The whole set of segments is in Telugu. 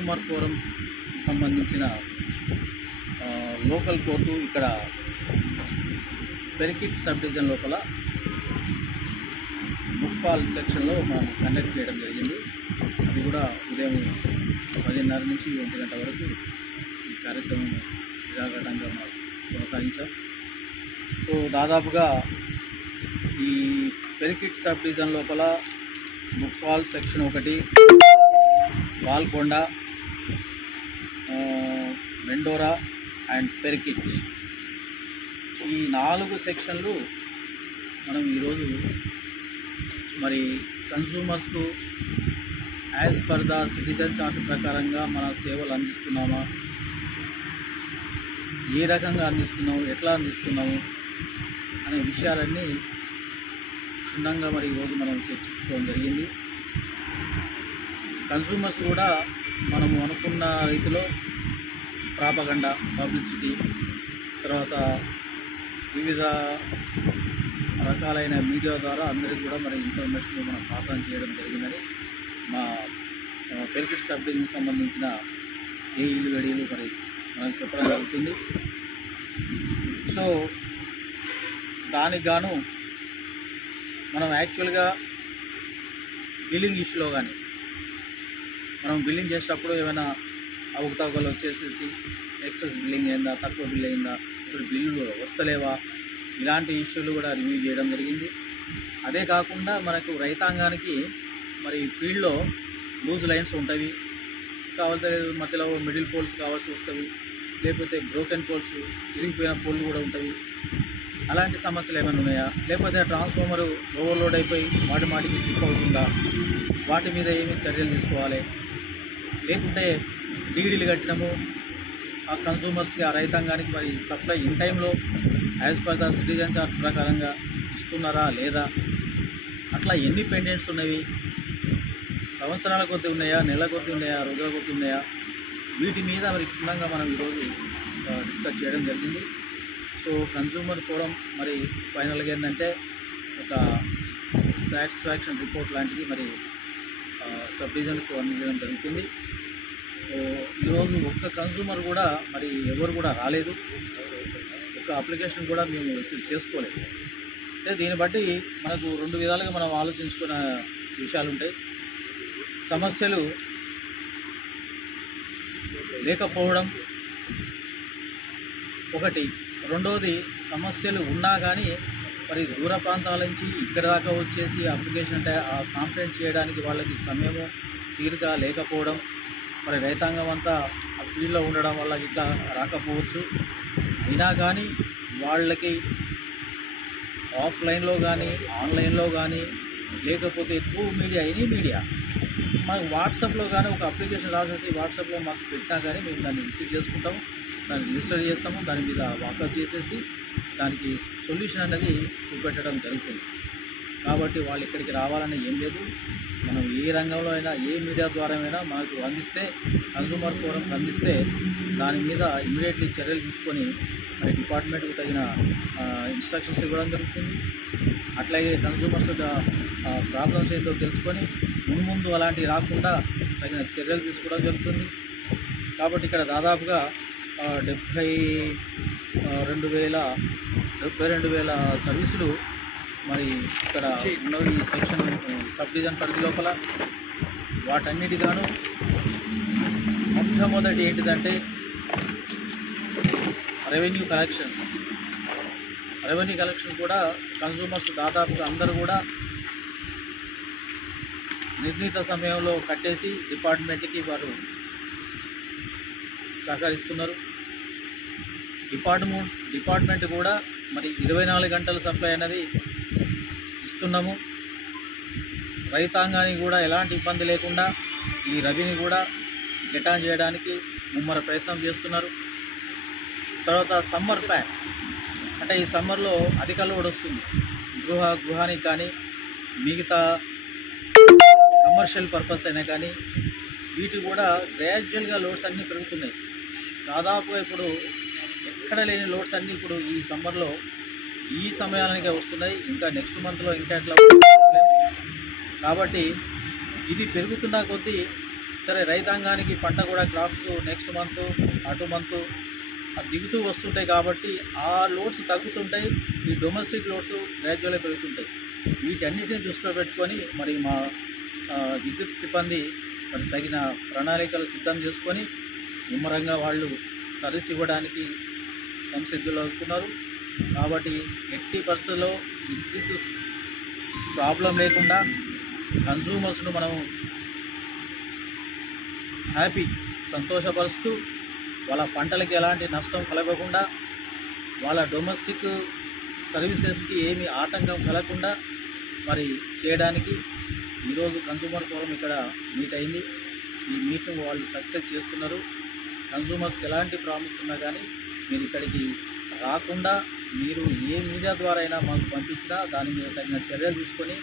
కన్జ్యూమర్ ఫోరం సంబంధించిన లోకల్ కోర్టు ఇక్కడ పెరికిట్ సబ్ డివిజన్ లోపల ముప్పాల్ సెక్షన్లో మనం కండక్ట్ చేయడం జరిగింది. అది కూడా ఉదయం 10:30 నుంచి 1 గంట వరకు ఈ కార్యక్రమం నిరాఘాటంగా మనం కొనసాగించాం. సో దాదాపుగా ఈ పెరికిట్ సబ్ డివిజన్ లోపల ముప్పాల్ సెక్షన్ 1, బాల్కొండ, మెండోరా అండ్ పెరికిట్, ఈ 4 సెక్షన్లు మనం ఈరోజు మరి కన్స్యూమర్స్కు as per the citizen charter ప్రకారంగా మన సేవలు అందిస్తున్నామా, ఏ రకంగా అందిస్తున్నాము, ఎట్లా అందిస్తున్నాము అనే విషయాలన్నీ క్షుణ్ణంగా మరి ఈరోజు మనం చర్చించుకోవడం జరిగింది. కన్స్యూమర్స్ కూడా మనము అనుకున్న రీతిలో ప్రాపగండా, పబ్లిసిటీ, తర్వాత వివిధ రకాలైన మీడియా ద్వారా అందరికీ కూడా మరి ఇన్ఫర్మేషన్ మనం పాస్ ఆన్ చేయడం జరిగిందని మా పెరికిట్ సబ్ డివిజన్కి సంబంధించిన ఏఈలు గడియలు మరి మనకు చెప్పడం జరుగుతుంది. సో దానికి గాను మనం యాక్చువల్గా బిల్లింగ్ ఇష్యూలో కానీ మనం బిల్లింగ్ చేసేటప్పుడు ఏమైనా అవకతవకలు వచ్చేసేసి ఎక్సెస్ బిల్లింగ్ అయిందా, తక్కువ బిల్ అయిందా, ఇప్పుడు బిల్లులు వస్తలేవా, ఇలాంటి ఇష్యూలు కూడా రివ్యూ చేయడం జరిగింది. అదే కాకుండా మనకు రైతాంగానికి మరి ఫీల్డ్లో లూజ్ లైన్స్ ఉంటాయి, కావాల్సిన మధ్యలో మిడిల్ పోల్స్ కావాల్సి వస్తుంది, లేకపోతే బ్రోకెన్ పోల్స్, ఇరిగిపోయిన పోల్లు కూడా ఉంటాయి. అలాంటి సమస్యలు ఏమైనా ఉన్నాయా, లేకపోతే ట్రాన్స్ఫార్మరు ఓవర్లోడ్ అయిపోయి మాటికి ట్రిప్ అవుతుందా, వాటి మీద ఏమి చర్యలు తీసుకోవాలి, లేకుంటే డీడీలు కట్టినము ఆ కన్స్యూమర్స్కి, ఆ రైతాంగానికి మరి సప్లై ఇన్ టైంలో as per the citizen chart ప్రకారంగా ఇస్తున్నారా లేదా, అట్లా ఎన్ని పెండెంట్స్ ఉన్నవి, సంవత్సరాల కొద్దీ ఉన్నాయా, నెల కొద్దీ ఉన్నాయా, రోజుల కొద్దీ ఉన్నాయా, వీటి మీద మరి క్షుణ్ణంగా మనం ఈరోజు డిస్కస్ చేయడం జరిగింది. సో కన్స్యూమర్ ఫోరం మరి ఫైనల్గా ఏంటంటే ఒక సాటిస్ఫాక్షన్ రిపోర్ట్ లాంటిది మరి సబ్ డివిజన్కు అందించడం జరుగుతుంది. సో ఈరోజు ఒక్క కన్స్యూమర్ కూడా మరి ఎవరు కూడా రాలేదు, ఒక అప్లికేషన్ కూడా మేము రిసీవ్ చేసుకోలేదు. అంటే దీన్ని బట్టి మనకు 2 విధాలుగా మనం ఆలోచించుకున్న విషయాలు ఉంటాయి. సమస్యలు లేకపోవడం ఒకటి, రెండవది సమస్యలు ఉన్నా కానీ మరి దూర ప్రాంతాల నుంచి ఇక్కడ దాకా వచ్చేసి అప్లికేషన్ అంటే ఆ కంప్లైంట్ చేయడానికి వాళ్ళకి సమయము తీరిక లేకపోవడం, మరి రైతాంగం అంతా ఆ ఫీల్డ్లో ఉండడం వల్ల ఇట్లా రాకపోవచ్చు. అయినా కానీ వాళ్ళకి ఆఫ్లైన్లో కానీ ఆన్లైన్లో కానీ లేకపోతే త్రూ మీడియా, ఎనీ మీడియా, మాకు వాట్సాప్లో కానీ ఒక అప్లికేషన్ రాసేసి వాట్సాప్లో మాకు పెట్టినా కానీ మేము దాన్ని రిసీవ్ చేసుకుంటాము, దాన్ని రిజిస్టర్ చేస్తాము, దాని మీద వాకప్ చేసేసి దానికి సొల్యూషన్ అనేది చూపెట్టడం జరుగుతుంది. కాబట్టి వాళ్ళు ఇక్కడికి రావాలని ఏం లేదు. మనం ఏ రంగంలో అయినా, ఏ మీడియా ద్వారా అయినా మనకు అందిస్తే, కన్స్యూమర్ ఫోరంకి అందిస్తే దాని మీద ఇమీడియట్లీ చర్యలు తీసుకొని మరి డిపార్ట్మెంట్కి తగిన ఇన్స్ట్రక్షన్స్ ఇవ్వడం జరుగుతుంది. అట్లాగే కన్స్యూమర్స్ ప్రాబ్లమ్స్ ఏంటో తెలుసుకొని ముందు అలాంటివి రాకుండా తగిన చర్యలు తీసుకోవడం జరుగుతుంది. కాబట్టి ఇక్కడ దాదాపుగా 72,000 సర్వీసులు మరి ఇక్కడ ఉన్నవి ఈ సెక్షన్ సబ్ డివిజన్ పరిధి లోపల. వాటన్నిటిగాను మొట్టమొదటి ఏంటిదంటే రెవెన్యూ కలెక్షన్ కూడా కన్స్యూమర్స్ దాదాపుగా అందరూ కూడా నిర్ణీత సమయంలో కట్టేసి డిపార్ట్మెంట్కి వారు సహకరిస్తున్నారు. డిపార్ట్మెంట్ కూడా మరి 24 గంటల సప్లై అనేది ఇస్తున్నాము. రైతాంగానికి కూడా ఎలాంటి ఇబ్బంది లేకుండా ఈ రవిని కూడా గెటాన్ చేయడానికి ముమ్మర ప్రయత్నం చేస్తున్నారు. తర్వాత సమ్మర్ ప్యాక్ అంటే ఈ సమ్మర్లో అధిక లోడ్ వస్తుంది, గృహానికి కానీ మిగతా కమర్షియల్ పర్పస్ అయినా కానీ వీటి కూడా గ్రాడ్యువల్గా లోడ్స్ అన్నీ పెరుగుతున్నాయి. దాదాపుగా ఇప్పుడు ఎక్కడ లేని లోడ్స్ అన్నీ ఇప్పుడు ఈ సమ్మర్లో ఈ సమయానికే వస్తున్నాయి. ఇంకా నెక్స్ట్ మంత్లో ఇంకా ఎట్లా. కాబట్టి ఇది పెరుగుతున్న కొద్దీ సరే రైతాంగానికి పంట కూడా క్రాప్స్ నెక్స్ట్ మంత్ అటు మంత్ దిగుతూ వస్తుంటాయి కాబట్టి ఆ లోడ్స్ తగ్గుతుంటాయి, ఈ డొమెస్టిక్ లోడ్స్ గ్రాడ్యువల్గా పెరుగుతుంటాయి. వీటన్నిటిని దృష్టిలో పెట్టుకొని మరి మా విద్యుత్ సిబ్బంది మరి తగిన ప్రణాళికలు సిద్ధం చేసుకొని ముమ్మరంగా వాళ్ళు సర్వీస్ ఇవ్వడానికి సంసిద్ధులు అవుతున్నారు. కాబట్టి ఎట్టి పరిస్థితుల్లో విద్యుత్ ప్రాబ్లం లేకుండా కన్జ్యూమర్స్ను మనం సంతోషపరుస్తూ వాళ్ళ పంటలకి ఎలాంటి నష్టం కలగకుండా, వాళ్ళ డొమెస్టిక్ సర్వీసెస్కి ఏమీ ఆటంకం కలగకుండా మరి చేయడానికి ఈరోజు కన్జ్యూమర్ ఫోరం ఇక్కడ మీట్ అయింది. ఈ మీటింగ్ వాళ్ళు సక్సెస్ చేస్తున్నారు. కన్జ్యూమర్స్కి ఎలాంటి ప్రాబ్లమ్స్ ఉన్నా కానీ మీరు ఇక్కడికి రాకుండా మీరు ఏ మీడియా ద్వారా అయినా మాకు పంపించినా దాని మీద తగిన చర్యలు తీసుకొని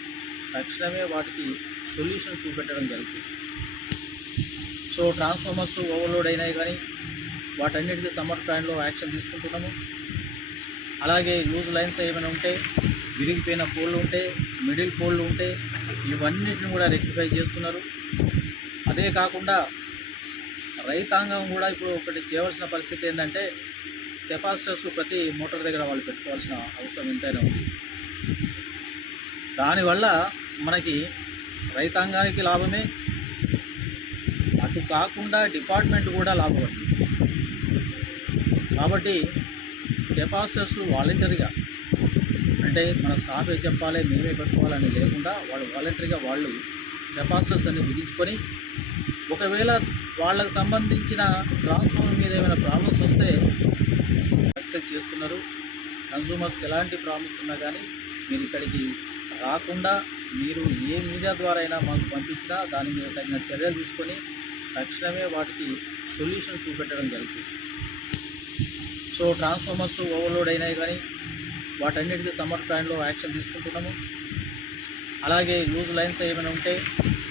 తక్షణమే వాటికి సొల్యూషన్ చూపెట్టడం జరుగుతుంది. సో ట్రాన్స్ఫార్మర్స్ ఓవర్లోడ్ అయినాయి కానీ వాటన్నిటికీ సమ్మర్ ప్లాన్లో యాక్షన్ తీసుకుంటున్నాము. అలాగే లూజ్ లైన్స్ ఏమైనా ఉంటే, విరిగిపోయిన పోల్లు ఉంటే, మిడిల్ పోల్లు ఉంటే ఇవన్నిటిని కూడా రెక్టిఫై చేస్తున్నారు. అదే కాకుండా రైతాంగం కూడా ఇప్పుడు ఒకటి చేయవలసిన పరిస్థితి ఏంటంటే కెపాసిటర్స్ ప్రతి మోటార్ దగ్గర వాళ్ళు పెట్టుకోవాల్సిన అవసరం ఎంతైనా ఉంది. దానివల్ల మనకి రైతాంగానికి లాభమే, అటు కాకుండా డిపార్ట్మెంట్ కూడా లాభపడుతుంది. కాబట్టి కెపాసిటర్స్ వాలంటరీగా, అంటే మన స్టాఫే చెప్పాలి మేమే పెట్టుకోవాలని లేకుండా వాళ్ళు వాలంటరీగా వాళ్ళు కెపాసిటర్స్ అన్ని విధించుకొని, ఒకవేళ వాళ్ళకు సంబంధించిన ట్రాన్స్ఫార్మర్ మీద ఏమైనా ప్రాబ్లమ్స్ వస్తే యాక్సెప్ట్ చేస్తున్నారు. కన్జ్యూమర్స్కి ఎలాంటి ప్రాబ్లమ్స్ ఉన్నా కానీ మీరు ఇక్కడికి రాకుండా మీరు ఏ మీడియా ద్వారా అయినా మాకు పంపించినా దాని మీద తగిన చర్యలు తీసుకొని తక్షణమే వాటికి సొల్యూషన్ చూపెట్టడం జరుగుతుంది. సో ట్రాన్స్ఫార్మర్స్ ఓవర్లోడ్ అయినాయి కానీ వాటన్నిటికీ సమ్మర్ ప్లాన్లో యాక్షన్ తీసుకుంటున్నాము. అలాగే లూజ్ లైన్స్ ఏమైనా ఉంటే,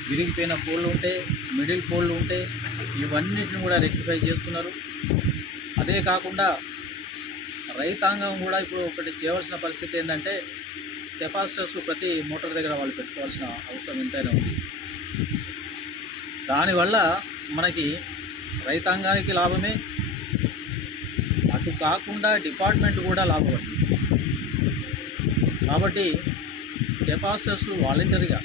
విరిగిపోయిన పోల్లు ఉంటే, మిడిల్ పోల్లు ఉంటే ఇవన్నిటిని కూడా రెక్టిఫై చేస్తున్నారు. అదే కాకుండా రైతాంగం కూడా ఇప్పుడు ఒకటి చేయవలసిన పరిస్థితి ఏంటంటే కెపాసిటర్స్ ప్రతి మోటార్ దగ్గర వాళ్ళు పెట్టుకోవాల్సిన అవసరం ఎంతైనా ఉంది. దానివల్ల మనకి రైతాంగానికి లాభమే, అటు కాకుండా డిపార్ట్మెంట్ కూడా లాభపడుతుంది. కాబట్టి కెపాసిటర్స్ వాలంటరీగా,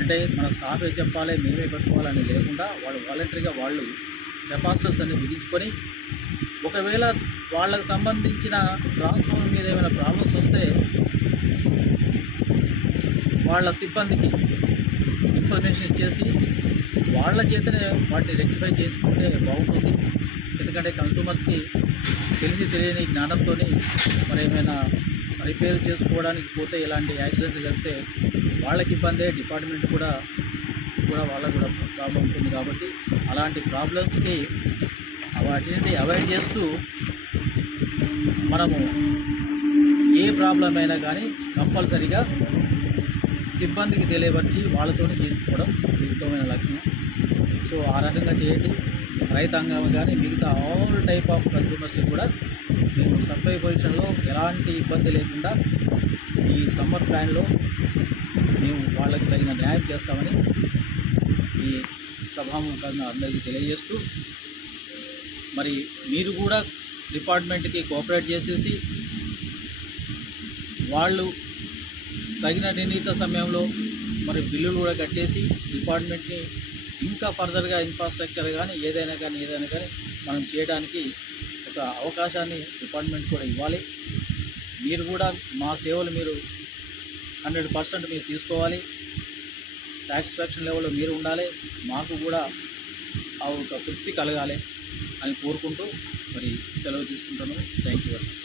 అంటే మన స్టాఫే చెప్పాలి మేమే పెట్టుకోవాలని లేకుండా వాళ్ళు వాలంటరీగా వాళ్ళు కెపాసిటర్స్ అన్ని విధించుకొని, ఒకవేళ వాళ్ళకు సంబంధించిన ట్రాన్స్ఫార్మర్ మీద ఏమైనా ప్రాబ్లమ్స్ వస్తే వాళ్ళ సిబ్బందికి ఇన్ఫర్మేషన్ ఇచ్చేసి వాళ్ళ చేతనే వాటిని రెక్టిఫై చేసుకుంటే బాగుంటుంది. ఎందుకంటే కన్స్యూమర్స్కి తెలిసి తెలియని జ్ఞానంతో మరి ఏమైనా రిపేర్ చేసుకోవడానికి పోతే ఇలాంటి యాక్సిడెంట్స్ జరిగితే వాళ్ళకి ఇబ్బందే, డిపార్ట్మెంట్ కూడా వాళ్ళకు కూడా ప్రాబ్లం ఉంటుంది. కాబట్టి అలాంటి ప్రాబ్లమ్స్కి వాటిని అవాయిడ్ చేస్తూ మనము ఏ ప్రాబ్లం అయినా కానీ కంపల్సరీగా సిబ్బందికి తెలియపరిచి వాళ్ళతో చేయించుకోవడం ఉత్తమమైన లక్షణం. సో ఆ రకంగా చేయండి. రైతాంగం కానీ మిగతా ఆల్ టైప్ ఆఫ్ కన్స్యూమర్స్ కూడా మేము సప్లై పొజిషన్లో ఎలాంటి ఇబ్బంది లేకుండా ఈ సమ్మర్ ప్లాన్లో మేము వాళ్ళకి తగిన న్యాయం చేస్తామని ఈ సభాముఖంగా అందరికీ తెలియజేస్తూ, మరి మీరు కూడా డిపార్ట్మెంట్కి కోఆపరేట్ చేసేసి వాళ్ళు తగిన నిర్ణీత సమయంలో మరి బిల్లులు కూడా కట్టేసి డిపార్ట్మెంట్ని ఇంకా ఫర్దర్గా ఇన్ఫ్రాస్ట్రక్చర్ కానీ ఏదైనా కానీ మనం చేయడానికి ఒక అవకాశాన్ని డిపార్ట్మెంట్ కూడా ఇవ్వాలి. మీరు కూడా మా సేవలు మీరు 100% మీరు తీసుకోవాలి. సాటిస్ఫాక్షన్ లెవెల్లో మీరు ఉండాలి, మాకు కూడా ఆ ఒక తృప్తి కలగాలి అని కోరుకుంటూ మరి సెలవు తీసుకుంటాను. Thank you very much.